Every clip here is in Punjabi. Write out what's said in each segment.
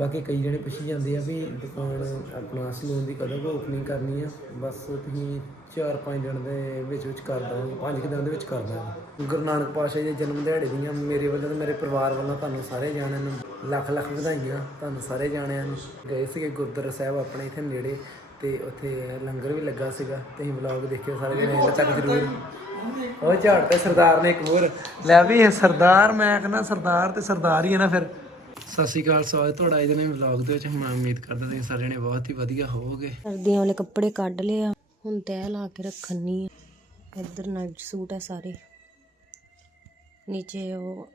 ਬਾਕੀ ਕਈ ਜਣੇ ਪੁੱਛੀ ਜਾਂਦੇ ਆ ਵੀ ਦੁਕਾਨ ਆਪਣਾ ਸਲੂਨ ਦੀ ਕਦੋਂ ਕੁ ਓਪਨਿੰਗ ਕਰਨੀ ਆ। ਬਸ ਤੁਸੀਂ 4-5 ਦਿਨ ਦੇ ਵਿੱਚ ਵਿੱਚ ਕਰ ਦਾਂਗੇ 5 ਦਿਨ ਦੇ ਵਿੱਚ ਕਰ ਦਾਂਗੇ ਗੁਰੂ ਨਾਨਕ ਪਾਤਸ਼ਾਹ ਜੀ ਦੇ ਜਨਮ ਦਿਹਾੜੇ ਦੀਆਂ ਮੇਰੇ ਵੱਲੋਂ ਤੇ ਮੇਰੇ ਪਰਿਵਾਰ ਵੱਲੋਂ ਤੁਹਾਨੂੰ ਸਾਰੇ ਜਾਣਿਆਂ ਨੂੰ ਲੱਖ ਲੱਖ ਵਧਾਈਆਂ, ਤੁਹਾਨੂੰ ਸਾਰੇ ਜਾਣਿਆਂ ਨੂੰ। ਗਏ ਸੀਗੇ ਗੁਰਦੁਆਰਾ ਸਾਹਿਬ ਆਪਣੇ ਇੱਥੇ ਨੇੜੇ ਤੇ ਉੱਥੇ ਲੰਗਰ ਵੀ ਲੱਗਾ ਸੀਗਾ। ਤੁਸੀਂ ਅਸੀਂ ਵਲੌਗ ਦੇਖਿਓ ਸਾਰੇ ਜਣੇ end ਤੱਕ ਜ਼ਰੂਰ। ਉਹ ਝਾੜ ਤੇ ਸਰਦਾਰ ਨੇ ਇੱਕ ਹੋਰ। ਲੈ ਵੀ ਸਰਦਾਰ, ਮੈਂ ਕਹਿੰਦਾ ਸਰਦਾਰ ਤੇ ਸਰਦਾਰ ਹੀ ਹੈ ਨਾ ਫਿਰ। ਸਤਿ ਸ਼੍ਰੀ ਅਕਾਲ, ਸਵਾਗਤ ਤੁਹਾਡਾ ਇਹਦੇ ਨਵੇਂ ਵਲੌਗ ਦੇ ਵਿੱਚ। ਮੈਂ ਉਮੀਦ ਕਰਦਾ ਤੁਸੀਂ ਸਾਰੇ ਜਣੇ ਬਹੁਤ ਹੀ ਵਧੀਆ ਹੋਵੋਗੇ। ਸਰਦੀਆਂ ਵਾਲੇ ਕੱਪੜੇ ਕੱਢ ਲਏ ਆ ਹੁਣ ਤੈਅ ਲਾ ਕੇ ਰੱਖਣੀ ਆ। ਇੱਧਰ ਨਾਈਟ ਸੂਟ ਆ ਸਾਰੇ। ਨੀਚੇ ਉਹ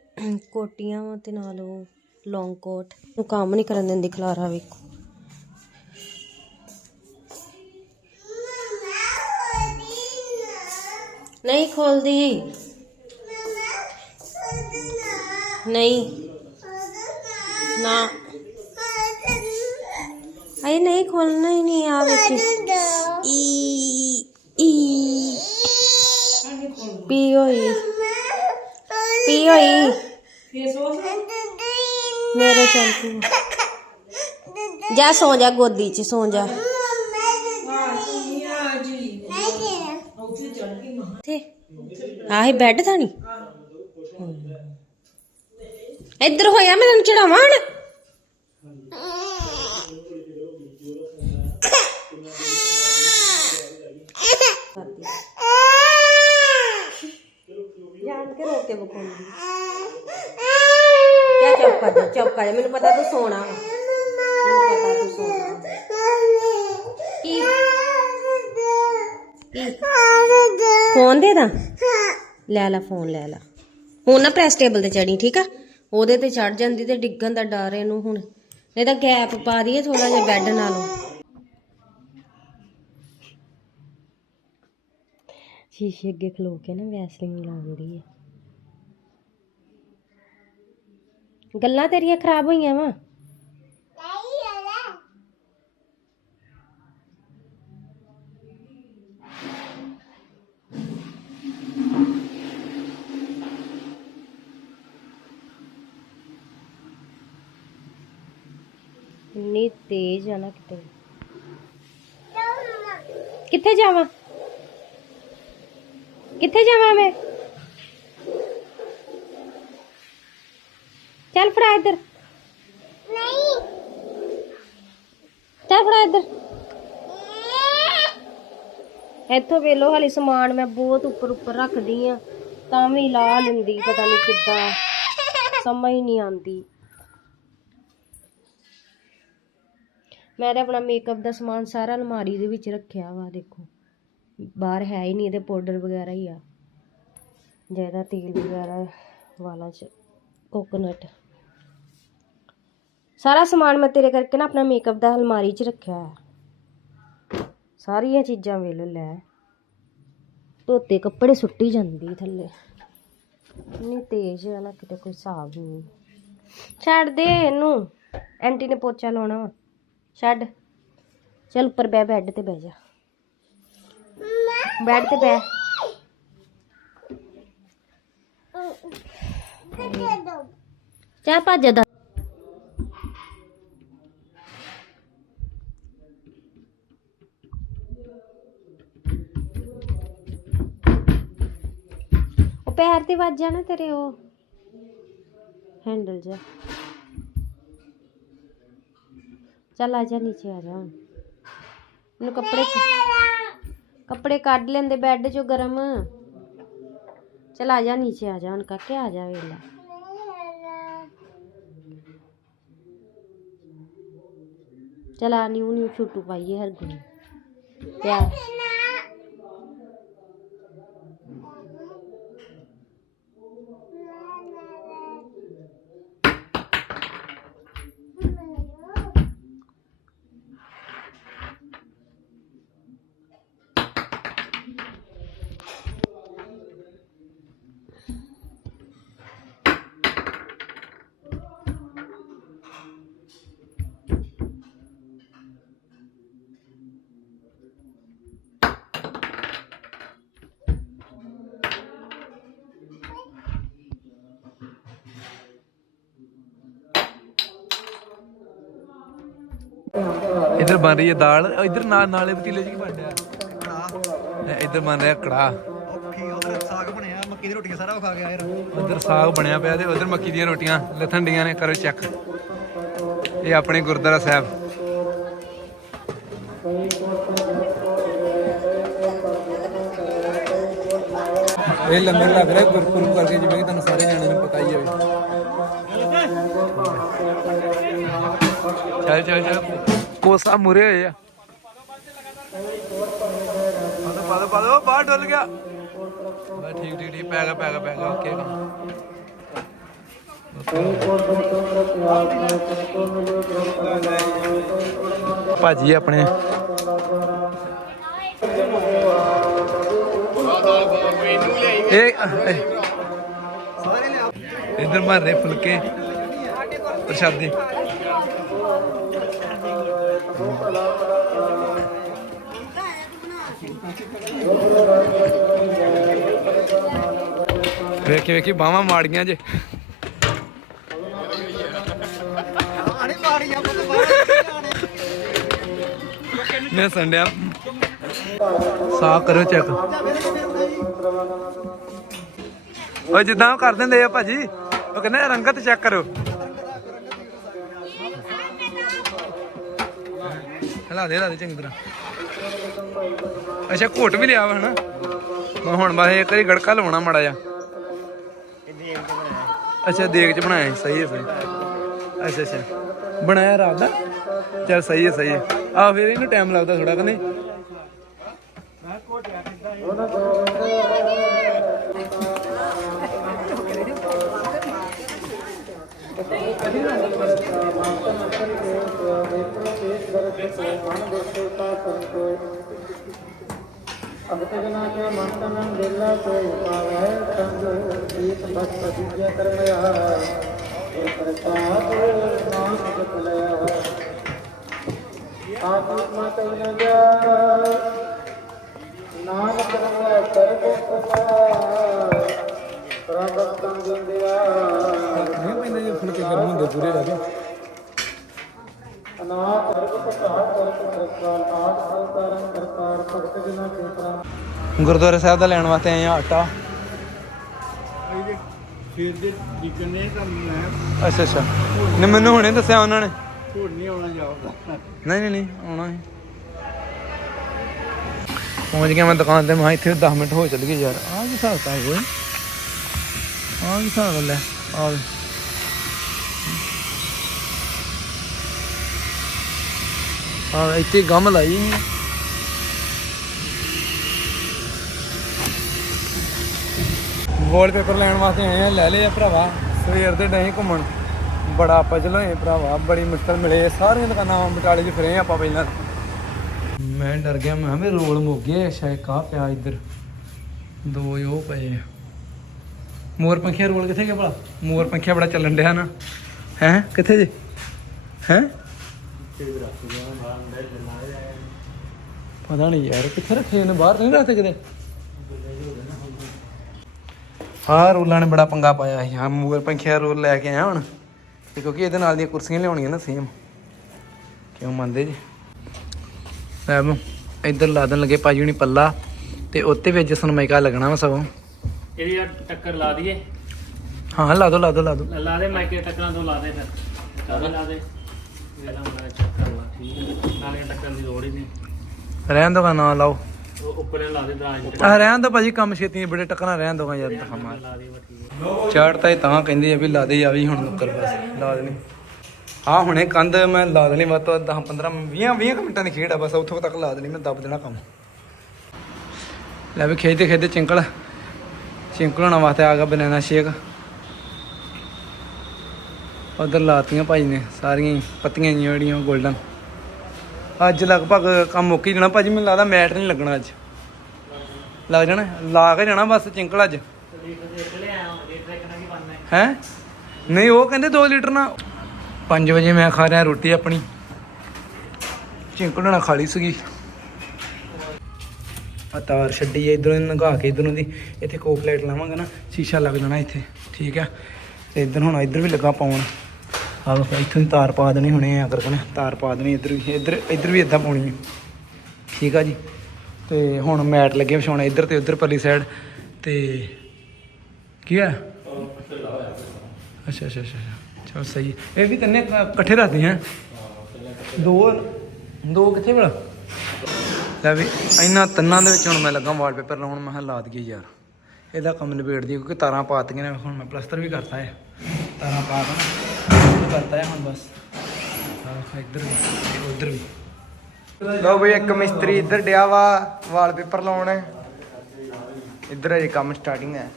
ਕੋਟੀਆਂ ਵਾ ਤੇ ਨਾਲ ਉਹ ਲੌਂਗ ਕੋਟ ਉਹ ਕੰਮ ਨਹੀਂ ਕਰਨ ਦਿੰਦੀ ਖਲਾਰਾ ਵੇਖੋ। ਨਹੀਂ ਖੋਲਦੀ। ਨਹੀਂ। ਨਾ। ਅਈ ਨਹੀਂ ਖੋਲਣਾ ਹੀ ਨਹੀਂ ਆ ਵਿੱਚ। ਈ ਈ। ਪੀ ਹੋਈ। ਪੀ ਹੋਈ। ਮੇਰੇ ਚੰਪੂ ਜਾ ਸੌ ਜਾ ਗੋਦੀ ਚ, ਸੌ ਜਾ। ਤੇ ਆਹੀ ਬੈੱਡ ਤਾਂ ਨਹੀਂ ਇੱਧਰ ਹੋਇਆ, ਮੈਂ ਤੈਨੂੰ ਚੜਾਵਾਂ ਹੁਣ? ਜਾਣ ਕੇ ਰੋ ਕੇ ਬਕੋਂਦੀ ਕਿਆ ਚੁੱਪ ਕਰ ਜਾ ਚੁੱਪ ਕਰ ਜਾ ਮੈਨੂੰ ਪਤਾ ਤੂੰ ਸੋਣਾ ਵਾ। ਮੈਨੂੰ ਪਤਾ ਤੂੰ ਸੋਣਾ ਵਾ। ਕੀ? ਕੀ? ਫੋਨ ਦੇ ਦਾਂ? ਲੈ ਲੈ, ਫੋਨ ਲੈ ਲੈ। ਹੁਣ ਨਾ ਪ੍ਰੈਸ ਟੇਬਲ ਤੇ ਚੜੀ ਠੀਕ ਆ? ਉਹਦੇ ਤੇ ਚੜ ਜਾਂਦੀ ਤੇ ਡਿੱਗਣ ਦਾ ਡਰ ਇਹਨੂੰ ਹੁਣ। ਨਹੀਂ ਤਾਂ ਗੈਪ ਪਾ ਦਈਏ ਥੋੜਾ ਜਿਹਾ ਬੈੱਡ ਨਾਲੋਂ। ਸ਼ੀਸ਼ੇ ਅੱਗੇ ਖਲੋ ਕੇ ਨਾ ਵੈਸਲੀਨ ਲਾਉਂਦੀ ਹੈ। ਗੱਲਾਂ ਤੇਰੀਆਂ ਖਰਾਬ ਹੋਈਆਂ ਵਾ। ਇੰਨੀ ਤੇਜ਼ ਆ ਨਾ ਕਿਤੇ। ਕਿੱਥੇ ਜਾਵਾਂ? ਕਿੱਥੇ ਜਾਵਾਂ ਮੈਂ? ਚੱਲ ਫੜਾ ਇੱਧਰ। ਨਹੀਂ। ਚੱਲ ਫੜਾ ਇੱਧਰ। ਇੱਥੋਂ ਵੇਲੋ ਹਾਲੇ ਸਮਾਨ ਮੈਂ ਬਹੁਤ ਉੱਪਰ ਉੱਪਰ ਰੱਖਦੀ ਆ। ਤਾਂ ਵੀ ਲਾ ਲੈਂਦੀ ਪਤਾ ਨਹੀਂ ਕਿੱਦਾਂ। ਸਮਝ ਨਹੀਂ ਆਉਂਦੀ। ਮੈਂ ਤਾਂ ਆਪਣਾ ਮੇਕਅਪ ਦਾ ਸਮਾਨ ਸਾਰਾ ਅਲਮਾਰੀ ਦੇ ਵਿੱਚ ਰੱਖਿਆ ਵਾ, ਦੇਖੋ। ਬਾਹਰ ਹੈ ਹੀ ਨਹੀਂ, ਇਹਦੇ ਪਾਊਡਰ ਵਗੈਰਾ ਹੀ ਆ। ਜਿਹਦਾ ਤੇਲ ਵਗੈਰਾ ਵਾਲਾ 'ਚ ਕੋਕੋਨਟ ਸਾਰਾ ਸਮਾਨ ਮੈਂ ਤੇਰੇ ਕਰਕੇ ਨਾ ਆਪਣਾ ਮੇਕਅਪ ਦਾ ਅਲਮਾਰੀ 'ਚ ਰੱਖਿਆ ਹੈ ਸਾਰੀਆਂ ਚੀਜ਼ਾਂ ਵੇਲ ਲੈ ਧੋਤੇ ਕੱਪੜੇ ਸੁੱਟੀ ਜਾਂਦੀ ਥੱਲੇ। ਇੰਨੀ ਤੇਜ਼ ਆ ਨਾ, ਕਿਤੇ ਕੋਈ ਹਿਸਾਬ ਨਹੀਂ। ਛੱਡ ਦੇ ਇਹਨੂੰ। ਐਂਟੀ ਨੇ ਪੋਚਾ ਲਾਉਣਾ ਵਾ। ਛੱਡ। ਚੱਲ ਉੱਪਰ ਬਹਿ, ਬੈੱਡ ਤੇ ਬਹਿ ਜਾ। ਬੈੱਡ ਤੇ ਬਹਿ। ਚਾਹ ਭੱਜ ਦਾ ਉਹ ਪੈਰ ਤੇ ਵੱਜ ਜਾਣਾ ਤੇਰੇ ਉਹ। ਹੈਂਡਲ ਜਾ। ਚੱਲ ਆ ਜਾ ਨੀਚੇ ਆ ਜਾ ਹੁਣ ਮੈਨੂੰ ਕੱਪੜੇ ਕੱਪੜੇ ਕੱਢ ਲੈਂਦੇ ਬੈੱਡ ਚੋਂ ਗਰਮ ਚੱਲ ਆ ਜਾ ਨੀਚੇ ਆ ਜਾ ਹੁਣ ਕਾਕੇ ਆ ਜਾ ਵੇਲਾ ਚੱਲ ਆ ਨਿਊ ਨਿਊ ਛੁੱਟੂ ਪਾਈਏ ਹਰ ਗੁਣ ਪਿਆਰ ਇੱਧਰ ਬਣ ਰਹੀ ਹੈ ਦਾਲ। ਇੱਧਰ ਨਾਲ ਨਾਲੇ ਪਤੀਲੇ 'ਚ ਕੀ ਬਣ ਰਿਹਾ? ਇੱਧਰ ਬਣ ਰਿਹਾ ਕੜਾ ਉਧਰ ਸਾਗ ਬਣਿਆ ਮੱਕੀ ਦੀ ਰੋਟੀਆਂ ਸਾਰਾ ਖਾ ਗਿਆ ਯਾਰ ਉਧਰ ਸਾਗ ਬਣਿਆ ਪਿਆ ਤੇ ਉਧਰ ਮੱਕੀ ਦੀਆਂ ਰੋਟੀਆਂ ਲੱਥਣ ਡੀਆਂ ਨੇ ਕਰੋ ਚੈੱਕ ਇਹ ਆਪਣੇ ਗੁਰਦੁਆਰਾ ਸਾਹਿਬ। ਇਹ ਲੰਗਰ ਲੱਗ ਰਿਹਾ ਗੁਰਪੁਰਬ ਕਰਕੇ ਜਿਵੇਂ ਕਿ ਤੁਹਾਨੂੰ ਸਾਰੇ ਜਾਣਿਆਂ ਨੂੰ ਪਤਾ ਹੀ ਹੋਵੇ। ਚੱਲ ਚੱਲ ਚੱਲ। ਕੋਸਾ ਮੁਰੇ ਹੋਏ ਆ। ਪਾ ਦੋ ਪਾ ਦੋ ਬਾਹਰ ਡੁੱਲ ਗਿਆ ਬਸ ਠੀਕ ਠੀਕ ਠੀਕ ਪੈ ਗਿਆ ਪੈ ਗਿਆ ਪੈ ਗਿਆ ਓਕੇ ਭਾਜੀ ਆਪਣੇ। ਇਹ ਇਧਰ ਮਾਰ ਫੁਲਕੇ। ਪ੍ਰਸ਼ਾਦੇ। ਵੇਖੀ ਵੇਖੀ, ਬਾਹਾਂ ਮਾੜੀਆਂ ਜੇ। ਆਣੀ ਮਾਰੀ ਪੁੱਤ ਬਾਹਰ ਮੈਂ ਸੰਡਿਆ ਸਾਹ ਕਰੋ ਚੈੱਕ ਓਏ, ਜਿੱਦਾਂ ਉਹ ਕਰ ਦਿੰਦੇ ਆ ਭਾਜੀ, ਉਹ ਕਹਿੰਦੇ ਰੰਗਤ ਚੈੱਕ ਕਰੋ ਹਲਾ ਦੇ ਹਲਾ ਦੇ ਚੰਗੀ ਤਰ੍ਹਾਂ। ਅੱਛਾ, ਘੋਟ ਵੀ ਲਿਆ ਵਾ ਹਨਾ। ਮੈਂ ਹੁਣ ਬਸ ਇੱਕ ਵਾਰੀ ਗੜਕਾ ਲਾਉਣਾ ਮੜਾ ਜਾ ਅੱਛਾ ਦੇਗ ਚ ਬਣਾਇਆ ਸੀ, ਸਹੀ ਹੈ ਸਹੀ ਅੱਛਾ ਅੱਛਾ। ਬਣਾਇਆ ਰਾਤ ਦਾ? ਚਲ ਸਹੀ ਹੈ ਸਹੀ ਹੈ। ਆ ਫਿਰ ਇਹਨੂੰ ਟਾਈਮ ਲੱਗਦਾ ਥੋੜਾ ਕਨੇ ਅਗਤ ਜਨਾ ਕੇ ਮਨ ਤਨ ਦੇਲਾ ਕੋਈ ਪਾਵੈ ਸੰਗ ਦੀਪ ਭਗਤ ਵਿਜੈ ਕਰਮਿਆ ਇਹ ਪ੍ਰਤਾਪ ਨਾਮ ਜਪ ਲਿਆ ਆਤਮਾ ਤੈ ਨ ਜਾ ਨਾਨਕ ਰੰਗਾ ਕਰਬੋ ਕਪਾ ਪ੍ਰਭ ਤੰ ਦਿੰਦਿਆ ਨਹੀਂ ਪੈਂਦੇ ਜੇ ਫੁਲਕੇ ਗਰਮ ਹੁੰਦੇ ਪੂਰੇ ਲੱਗੇ ਅਨਾਥ ਸਰਬ ਪਤਾ ਕਰਤ ਕਰਤਾਰ ਆਪ ਅਵਤਾਰਨ ਗੁਰਦੁਆਰਾ ਸਾਹਿਬ ਦਾ ਲੈਣ ਵਾਸਤੇ ਆਏ ਆ ਆਟਾ। ਫਿਰ ਦੇ ਜਿੱਕਣ ਨੇ ਤਾਂ ਮੈਂ ਅੱਛਾ ਅੱਛਾ। ਨੇ ਮੈਨੂੰ ਹੁਣੇ ਦੱਸਿਆ ਉਹਨਾਂ ਨੇ। ਝੂੜ ਨਹੀਂ ਆਉਣਾ ਜਾਊਗਾ ਨਹੀਂ ਨਹੀਂ ਨਹੀਂ ਆਉਣਾ ਹੈ। ਪਹੁੰਚ ਗਿਆ ਮੈਂ ਦੁਕਾਨ ਤੇ ਮੈਂ ਇੱਥੇ 10 ਮਿੰਟ ਹੋ ਚੱਲ ਗਏ ਯਾਰ। ਆਹ ਕੀ ਹਿਸਾਬ ਤਾ ਓਏ ਆਹ ਕੀ ਹਿਸਾਬ ਲੈ ਆ ਵੇ, ਇੱਥੇ ਗਮ ਲਾਈ ਨਹੀਂ ਵਾਲਪੇਪਰ ਲੈਣ ਵਾਸਤੇ ਆਏ ਆ, ਲੈ ਲਿਆ ਭਰਾਵਾ। ਸਵੇਰ ਦੇ ਡਏ ਘੁੰਮਣ। ਬੜਾ ਪਜਲ ਹੋਏ ਭਰਾਵਾ, ਬੜੀ ਮੁਸ਼ਕਲ ਮਿਲੇ। ਸਾਰੀਆਂ ਦੁਕਾਨਾਂ ਬਟਾਲੇ 'ਚ ਫਿਰੇ ਆਪਾਂ ਪਹਿਲਾਂ। ਮੈਂ ਡਰ ਗਿਆ, ਮੈਂ ਵੀ ਰੋਲ ਮੁੱਕ ਗਿਆ, ਸ਼ਾਇਦ ਕਾ ਪਿਆ ਇੱਧਰ। ਦੋ ਹੀ ਉਹ ਪਏ ਆ। ਮੋਰ ਪੰਖੀਆ ਰੋਲ ਕਿੱਥੇ ਗਿਆ ਭਲਾ? ਮੋਰ ਪੰਖੀਆ ਬੜਾ ਚੱਲਣ ਡਿਆ ਨਾ। ਹੈ? ਕਿੱਥੇ ਜੇ? ਹੈ? ਪਤਾ ਨਹੀਂ ਯਾਰ, ਕਿੱਥੇ ਰੱਖੇ ਨੇ? ਬਾਹਰ ਤਾਂ ਨਹੀਂ ਰੱਖਦੇ ਕਿਤੇ? ਹਾਂ ਰੋਲਾਂ ਨੇ ਬੜਾ ਪੰਗਾ ਪਾਇਆ ਸੀ। ਹਾਂ ਮੂਰ ਪੰਖਿਆ ਰੋਲ ਲੈ ਕੇ ਆਇਆ ਹੁਣ। ਤੇ ਕਿਉਂਕਿ ਇਹਦੇ ਨਾਲ ਦੀਆਂ ਕੁਰਸੀਆਂ ਲਿਆਉਣੀਆਂ ਨਾ ਸੇਮ ਕਿਉਂ ਮੰਨਦੇ ਜੀ? ਲੈ ਇੱਧਰ ਲਾ ਦੇਣ ਲੱਗੇ ਭਾਜੀ ਹੁਣੀ ਪੱਲਾ। ਤੇ ਉੱਤੇ ਵਿੱਚ ਸਨਮਾਈਕਾ ਲੱਗਣਾ ਵਾ ਸਗੋਂ। ਇਹਦੀ ਯਾਰ ਟੱਕਰ ਲਾ ਦਈਏ। ਹਾਂ ਲਾ ਦੋ ਲਾ ਦੋ ਲਾ ਦੋ। ਲਾ ਦੇ ਮਾਈਕੇ ਟੱਕਰਾਂ ਤੋਂ ਲਾ ਦੇ ਫਿਰ। ਲਾ ਦੇ ਲਾ ਦੇ। ਵੇਲਾ ਮੇਰਾ ਚੱਕਰ ਲਾ ਠੀਕ ਨਾਲੇ ਟੱਕਰ ਦੀ ਲੋੜ ਹੀ ਨਹੀਂ। ਰਹਿਣ ਦੋ ਨਾ ਲਾਓ। ਉੱਪਰੇ ਲਾ ਦੇ ਦਾਜ ਆ ਰਹਿਣ ਦੋ ਭਾਜੀ, ਕੰਮ ਛੇਤੀ ਨਿਬੜੇ ਟੱਕਰਾਂ ਰਹਿਣ ਦੋ, ਯਾਰ ਦਫਾ ਲਾ ਦੇ ਚਾੜ ਤਾਂ ਇਹ ਤਾਂ ਕਹਿੰਦੇ ਆ ਵੀ ਲਾ ਦੇ, ਆ ਵੀ ਹੁਣ ਨੁੱਕਰ ਬਸ, ਲਾ ਦੇਣੀ। ਹਾਂ ਹੁਣੇ ਕੰਧ ਮੈਂ ਲਾ ਦੇਣੀ, ਵੱਧ ਤੋਂ 10 15 20 20 ਮਿੰਟਾਂ ਦੀ ਖੇਡ ਆ ਬਸ, ਉੱਥੋਂ ਤੱਕ ਲਾ ਦੇਣੀ, ਮੈਂ ਦੱਬ ਦੇਣਾ ਕੰਮ। ਲੈ ਵੀ ਖੇਡਦੇ ਖੇਡਦੇ ਚਿੰਕਲ ਚਿੰਕਲ ਹੋਣਾ ਵਾਸਤੇ ਆ ਗਿਆ ਬਨਾਨਾ ਸ਼ੇਕ ਉਧਰ ਲਾਤੀਆਂ ਭਾਈ ਨੇ, ਸਾਰੀਆਂ ਪੱਤੀਆਂ ਜਿਹੜੀਆਂ 골ਡਨ ਅੱਜ ਲਗਭਗ ਕੰਮ ਮੁੱਕ ਹੀ ਜਾਣਾ। ਭਾਜੀ, ਮੈਨੂੰ ਲੱਗਦਾ ਮੈਟ ਨਹੀਂ ਲੱਗਣਾ ਅੱਜ। ਲੱਗ ਜਾਣਾ। ਲਾ ਕੇ ਜਾਣਾ ਬਸ ਚਿੰਕਲ ਅੱਜ। ਹੈ? ਨਹੀਂ, ਉਹ ਕਹਿੰਦੇ 2 ਲੀਟਰ ਨਾ। 5 ਵਜੇ ਮੈਂ ਖਾ ਰਿਹਾ ਰੋਟੀ ਆਪਣੀ। ਚਿੰਕੜਣਾ ਖਾ ਲਈ ਸੀਗੀ। ਆ ਤਾਰ ਛੱਡੀ ਇਧਰੋਂ ਨਗਾ ਕੇ ਇਧਰੋਂ ਦੀ। ਇੱਥੇ ਕੋਕ ਲਾਈਟ ਲਾਵਾਂਗਾ ਨਾ, ਸ਼ੀਸ਼ਾ ਲੱਗ ਜਾਣਾ ਇੱਥੇ। ਠੀਕ ਆ। ਤੇ ਇਧਰ ਹੁਣ ਇਧਰ ਵੀ ਲੱਗਾ ਪਾਉਣ। ਆਹ ਵੇਖੋ ਇੱਥੋਂ ਹੀ ਤਾਰ ਪਾ ਦੇਣੀ ਹੋਣੇ ਆ ਕਰਕੇ ਨਾ ਤਾਰ ਪਾ ਦੇਣੀ, ਇੱਧਰ ਵੀ, ਇੱਧਰ ਇੱਧਰ ਵੀ ਇਦਾਂ ਪਾਉਣੀ ਹੈ ਠੀਕ ਆ ਜੀ? ਤੇ ਹੁਣ ਮੈਟ ਲੱਗੇ ਵਿਛਾਉਣੇ ਇੱਧਰ ਤੇ ਉੱਧਰ ਪਰਲੀ ਸਾਈਡ ਤੇ ਕੀ ਆ? ਅੱਛਾ ਅੱਛਾ ਅੱਛਾ ਅੱਛਾ। ਚਲੋ ਸਹੀ ਇਹ ਵੀ ਤੰਨੇ ਇਕੱਠੇ ਰੱਖਦੇ ਹੈ ਦੋ ਦੋ ਕਿੱਥੇ ਭਲਾ ਲੈ ਵੀ, ਇਹਨਾਂ ਤਿੰਨਾਂ ਦੇ ਵਿੱਚ ਹੁਣ ਮੈਂ ਲੱਗਾ ਵਾਲਪੇਪਰ ਲਾਉਣ, ਮੈਂ ਕਿਹਾ ਲਾ ਦਈਏ ਯਾਰ। ਇਹਦਾ ਕੰਮ ਨਿਬੇੜ ਦੀ ਕਿਉਂਕਿ ਤਾਰਾਂ ਪਾਤੀਆਂ ਨੇ ਹੁਣ ਮੈਂ ਪਲਸਤਰ ਵੀ ਕਰਤਾ ਹੈ ਤਾਰਾਂ ਪਾ ਦੇਣਾ ਕਰਤਾ ਹੈ ਹੁਣ ਬਸ। ਆਹ ਇੱਧਰ ਵੀ ਤੇ ਉੱਧਰ ਵੀ। ਲਓ ਬਈ ਇੱਕ ਮਿਸਤਰੀ ਇੱਧਰ ਡਿਆ ਵਾ ਵਾਲਪੇਪਰ ਲਾਉਣ। ਇੱਧਰ ਅਜੇ ਕੰਮ ਸਟਾਰਟਿੰਗ ਹੈ।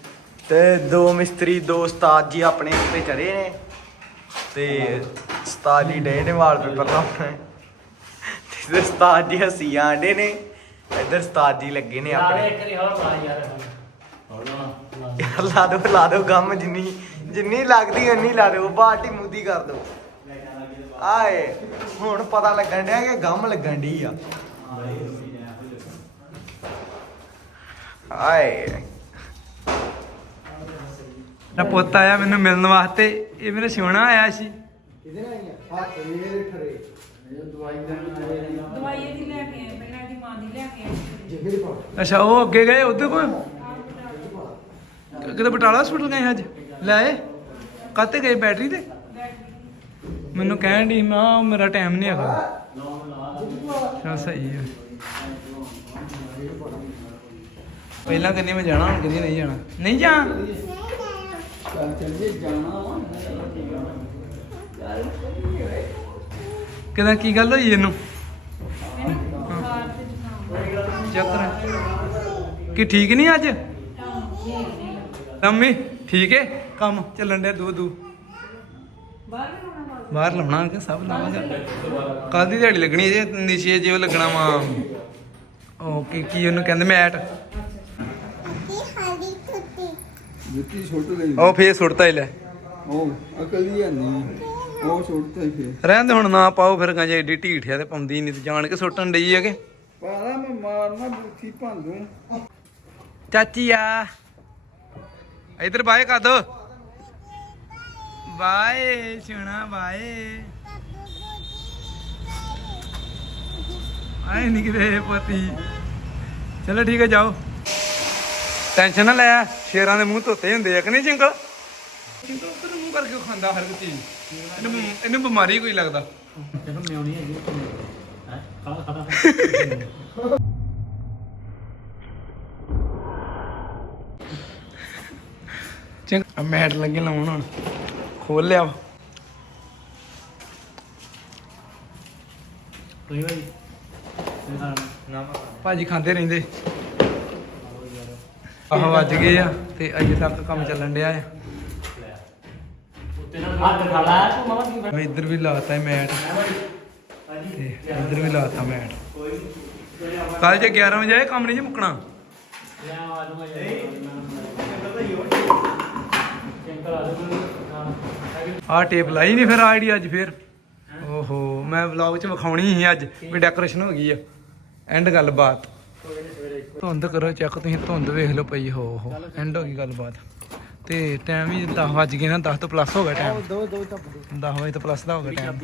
ਤੇ ਦੋ ਮਿਸਤਰੀ ਦੋ ਉਸਤਾਦ ਜੀ ਆਪਣੇ ਉੱਤੇ ਚੜੇ ਨੇ। ਤੇ ਉਸਤਾਦ ਜੀ ਡੇ ਨੇ ਵਾਲਪੇਪਰ ਲਾਉਣ। ਤੇ ਉਸਤਾਦ ਜੀ ਹੱਸੀ ਆਂਡੇ ਨੇ। ਇੱਧਰ ਉਸਤਾਦ ਜੀ ਲੱਗੇ ਨੇ ਆਪਣੇ। ਇੱਕ ਵਾਰੀ ਹੋਰ ਲਾ ਯਾਰ ਹੋਰ ਲਾ ਲਾ ਦੋ ਲਾ ਦੋ ਗਮ ਜਿੰਨੀ ਜਿੰਨੀ ਲੱਗਦੀ ਉਨੀ ਲਾ ਦਿਓ ਬਾਟੀ ਮੁੱਦੀ ਕਰ ਦੋ ਆਏ ਹੁਣ ਪਤਾ ਲੱਗਣ ਡਿਆ ਕਿ ਗਮ ਲੱਗਣ ਢੀ ਆ। ਆਏ। ਮੇਰਾ ਪੁੱਤ ਆਇਆ ਮੈਨੂੰ ਮਿਲਣ ਵਾਸਤੇ ਇਹ ਮੇਰਾ ਸਿਉਣਾ ਆਇਆ ਸੀ। ਕਿਹਦੇ ਨਾਲ ਆਈਆਂ ਹੱਥ ਮੇਰੇ ਠਰੇ ਦਵਾਈ ਲੈਣ ਆਏ ਦਵਾਈ ਇਹਦੀ ਲੈ ਕੇ ਆਏ ਪਹਿਲਾਂ ਇਹਦੀ ਮਾਂ ਦੀ ਲੈ ਕੇ ਆਏ ਜਿਗਰੀ ਪਾ। ਅੱਛਾ ਉਹ ਅੱਗੇ ਗਏ ਉਧਰ ਕੋ ਕਿਤੇ ਬਟਾਲਾ ਹਸਪੀਟਲ ਗਏ ਅੱਜ? ਲੈ ਆਏ। ਕਾਤੇ ਗਏ ਬੈਟਰੀ ਤੇ? ਮੈਨੂੰ ਕਹਿਣ ਦੀ ਕਿਹਾ ਮੇਰਾ ਟਾਈਮ ਨਹੀਂ ਹੈਗਾ। ਚਲ ਸਹੀ ਹੈ ਪਹਿਲਾਂ ਕਹਿੰਦੀ ਮੈਂ ਜਾਣਾ, ਹੁਣ ਕਹਿੰਦੀ ਨਹੀਂ ਜਾਣਾ। ਨਹੀਂ ਜਾ ਕਿਦਾਂ, ਕੀ ਗੱਲ ਹੋਈ ਇਹਨੂੰ? ਚੱਕਰ। ਕਿ ਠੀਕ ਨਹੀਂ ਅੱਜ? ਮੰਮੀ ਠੀਕ ਹੈ? ਕੰਮ ਚੱਲਣ ਡਿਆ ਦੂ ਦੂ ਬਾਹਰ। ਲਾਉਣਾ ਕਿ ਸਭ ਲਾਵਾਂਗੇ? ਕੱਲ ਦੀ ਦਿਹਾੜੀ ਲੱਗਣੀ ਜੇ ਨਿਸ਼ੇ ਜੇ ਉਹ ਲੱਗਣਾ ਵਾ। ਉਹ ਕੀ ਕੀ ਉਹਨੂੰ ਕਹਿੰਦੇ ਮੈਟ? ਜੁੱਤੀ ਛੋਟ ਲਈ। ਉਹ ਫੇਰ ਸੁੱਟਤਾ ਹੀ ਲੈ। ਉਹ ਅਕਲ ਹੀ ਨਹੀਂ। ਉਹ ਛੋਟਤਾ ਹੀ ਫੇਰ। ਰਹਿਣ ਦੇ ਹੁਣ ਨਾ ਪਾਓ ਫਿਰ ਗਾਂ ਜੇ ਏਡੀ ਢੀਠ ਆ ਤੇ ਪਾਉਂਦੀ ਨਹੀਂ ਤੇ ਜਾਣ ਕੇ ਸੁੱਟਣ ਡਈ ਹੈਗੇ ਪਾਲਾ ਮੈਂ ਮਾਰਨਾ ਬੁੱਥੀ ਭਾਂਦੂ। ਚਾਚੀ ਆ। ਇਧਰ ਬਾਏ ਕਰ ਦੋ। ਬਾਏ ਸੁਣਾ ਬਾਏ। ਆਏ ਨਹੀਂ ਕਿਤੇ ਪਤੀ। ਚਲੋ ਠੀਕ ਹੈ ਜਾਓ। ਟੈਨਸ਼ਨ ਨਾ ਲੈ ਸ਼ੇਰਾਂ ਦੇ ਮੂੰਹ ਧੋਤੇ ਹੁੰਦੇ ਆ ਕਿ ਨਹੀਂ ਚਿੰਕਲ ਤੇਰੇ ਮੂੰਹ ਕਰਕੇ ਖਾਂਦਾ ਹਰ ਇੱਕ ਚੀਜ਼। ਇਹਨੂੰ ਇਹਨੂੰ ਬਿਮਾਰੀ ਕੋਈ ਲੱਗਦਾ। ਦੇਖੋ ਮੈਂ ਨਹੀਂ ਹੈਗੀ। ਹੈ? ਖਾ ਖਾ ਚੰਗ ਮੈਟ ਲੱਗੇ ਲਾਉਣ ਹੁਣ। ਖੋਲ ਲਿਆ ਵਾ। ਕੋਈ ਭਾਈ ਨਾ ਭਾਜੀ ਖਾਂਦੇ ਰਹਿੰਦੇ। ਆਹ ਵੱਜ ਗਏ ਆ ਤੇ ਅਜੇ ਤੱਕ ਕੰਮ ਚੱਲਣ ਡਿਆ ਆ। ਉੱਤੇ ਨਾਲ ਹੱਥ ਖਾ ਲਾ। ਤੂੰ ਮਾਮਾ ਕੀ ਮੈਂ ਇੱਧਰ ਵੀ ਲਾਤਾ ਹੈ ਮੈਟ। ਤੇ ਇੱਧਰ ਵੀ ਲਾਤਾ ਮੈਟ। ਕੱਲ ਜੇ 11 ਵਜੇ ਆਏ ਕੰਮ ਨਹੀਂ ਜੇ ਮੁੱਕਣਾ। ਲੈ ਆ ਦੂੰਗਾ ਯਾਰ ਸਿੰਕਲ ਆ ਦੂੰਗਾ ਆਹ ਟੇਪ ਲਾਈ ਨਹੀਂ ਫਿਰ ਆਈਡੀ ਅੱਜ ਫਿਰ? ਓਹੋ ਮੈਂ ਵਲੌਗ 'ਚ ਵਿਖਾਉਣੀ ਸੀ ਅੱਜ ਵੀ ਡੈਕੋਰੇਸ਼ਨ ਹੋ ਗਈ ਆ। ਐਂਡ ਗੱਲਬਾਤ। ਧੁੰਦ ਕਰੋ ਚੈੱਕ ਤੁਸੀਂ ਧੁੰਦ ਵੇਖ ਲਓ ਪਈ ਹੋ ਹੋ। ਐਂਡ ਹੋ ਗਈ ਗੱਲਬਾਤ। ਤੇ ਟਾਈਮ ਵੀ 10 ਵੱਜ ਗਏ ਨਾ 10 ਤੋਂ ਪਲੱਸ ਹੋ ਗਿਆ ਟਾਈਮ ਦੋ ਦੋ ਚੱਪ ਦੇ 10 ਵਜੇ ਤੋਂ ਪਲੱਸ ਦਾ ਹੋ ਗਿਆ ਟਾਈਮ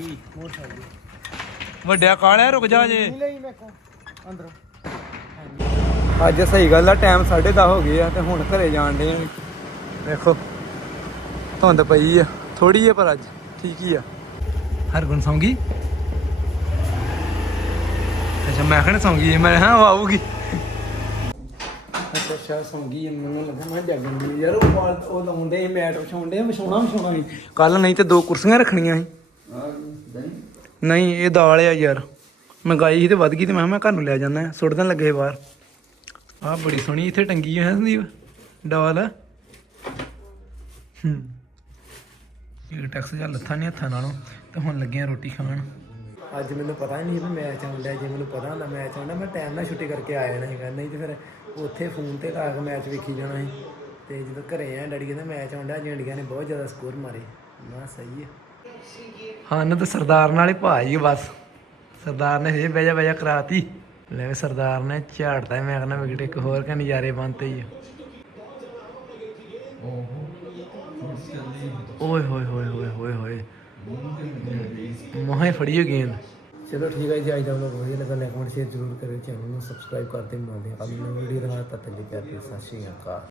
ਵੱਡਿਆ ਕਾਲਿਆ ਰੁਕ ਜਾ ਜੇ ਅੱਜ ਸਹੀ ਗੱਲ ਆ ਟਾਈਮ 10:30 ਹੋ ਗਏ ਆ ਤੇ ਹੁਣ ਘਰੇ ਜਾਣ ਦੇ ਆ। ਵੇਖੋ। ਧੁੰਦ ਪਈ ਆ। ਥੋੜੀ ਆ ਪਰ ਅੱਜ ਠੀਕ ਹੀ ਆ। ਹਰਗੁਣ ਸੌਂ ਗਈ ਅੱਛਾ ਮੈਂ ਕਹਿੰਦਾ ਸੌਂ ਗਈ ਮੈਂ ਹਾਂ ਆਊਗੀ। ਅੱਛਾ ਅੱਛਾ ਸੌਂ ਗਈ ਮੈਨੂੰ ਲੱਗਾ ਮੈਂ ਜਾਗਣ ਦੀ ਯਾਰ ਉਹ ਵਾਲ ਉਹ ਲਾਉਂਦੇ ਮੈਟ ਵਿਛਾਉਂਦੇ ਵਿਛਾਉਣਾ ਵਿਛਾਉਣਾ ਨਹੀਂ। ਕੱਲ ਨਹੀਂ ਤੇ ਦੋ ਕੁਰਸੀਆਂ ਰੱਖਣੀਆਂ ਸੀ। ਨਹੀਂ। ਇਹ ਦਾਲ ਆ ਯਾਰ। ਮਹਿੰਗਾਈ ਸੀ ਤੇ ਵੱਧ ਗਈ ਤੇ ਮੈਂ ਕਿਹਾ ਮੈਂ ਘਰ ਨੂੰ ਲੈ ਜਾਣਾ ਸੁੱਟ ਦੇਣ ਲੱਗੇ ਬਾਹਰ। ਆਹ ਬੜੀ ਸੋਹਣੀ ਇੱਥੇ ਟੰਗੀ ਹੈ ਸੰਦੀਪ। ਡਾਲ ਹੂੰ। ਇਹ ਟੈਕਸ ਜਾਂ ਲੱਥਾ ਨਹੀਂ ਹੱਥਾਂ ਨਾਲੋਂ ਤੇ ਹੁਣ ਲੱਗੇ ਆ ਰੋਟੀ ਖਾਣ। ਅੱਜ ਮੈਨੂੰ ਪਤਾ ਹੀ ਨਹੀਂ ਵੀ ਮੈਚ ਆਉਣ ਡਿਆ ਜੇ ਮੈਨੂੰ ਪਤਾ ਹੁੰਦਾ ਮੈਚ ਆਉਣਾ ਮੈਂ ਟਾਈਮ ਨਾਲ ਛੁੱਟੀ ਕਰਕੇ ਆ ਜਾਣਾ ਸੀਗਾ। ਨਹੀਂ ਤੇ ਫਿਰ ਉੱਥੇ ਫੋਨ ਤੇ ਲਾ ਕੇ ਮੈਚ ਵੇਖੀ ਜਾਣਾ ਸੀ। ਤੇ ਜਦੋਂ ਘਰੇ ਆ ਡੈਡੀ ਕਹਿੰਦਾ ਮੈਚ ਆਉਣ ਡਿਆ ਅੱਜ ਇੰਡੀਆ ਨੇ ਬਹੁਤ ਜ਼ਿਆਦਾ ਸਕੋਰ ਮਾਰੇ। ਮੈਂ ਸਹੀ ਹੈ। ਹਾਂ ਤਾਂ ਸਰਦਾਰ ਨਾਲ ਹੀ ਭਾਈ ਬਸ। ਸਰਦਾਰ ਨੇ ਫੇਰ ਬਹਿ ਜਾ ਬਹਿ ਜਾ ਕਰਾਤੀ। ਲੈ ਵੀ ਸਰਦਾਰ ਨੇ ਝਾੜਦਾ ਮੈਂ ਕਹਿੰਦਾ ਵਿਕਟ ਇੱਕ ਹੋਰ ਕਾ ਨਜ਼ਾਰੇ ਬੰਨਤੇ ਹੀ ਆ। ਓਏ ਹੋਏ ਹੋਏ ਹੋਏ ਹੋਏ ਹੋਏ। ਮਾਹੇ ਫੜੀ ਹੋ ਗੇਂਦ। ਚਲੋ ਠੀਕ ਹੈ ਜੀ, ਅੱਜ ਦਾ ਵਲੋਗ ਵਧੀਆ ਲੱਗਾ ਲਾਈਕ ਕਮੈਂਟ ਸ਼ੇਅਰ ਜ਼ਰੂਰ ਕਰਿਓ ਚੈਨਲ ਨੂੰ ਸਬਸਕ੍ਰਾਈਬ ਕਰਦੇ ਮਿਲਦੇ ਹਾਂ ਅਗਲੀ ਵੀਡੀਓ ਦੇ ਨਾਲ ਤਦ ਤੱਕ ਸਤਿ ਸ਼੍ਰੀ ਅਕਾਲ।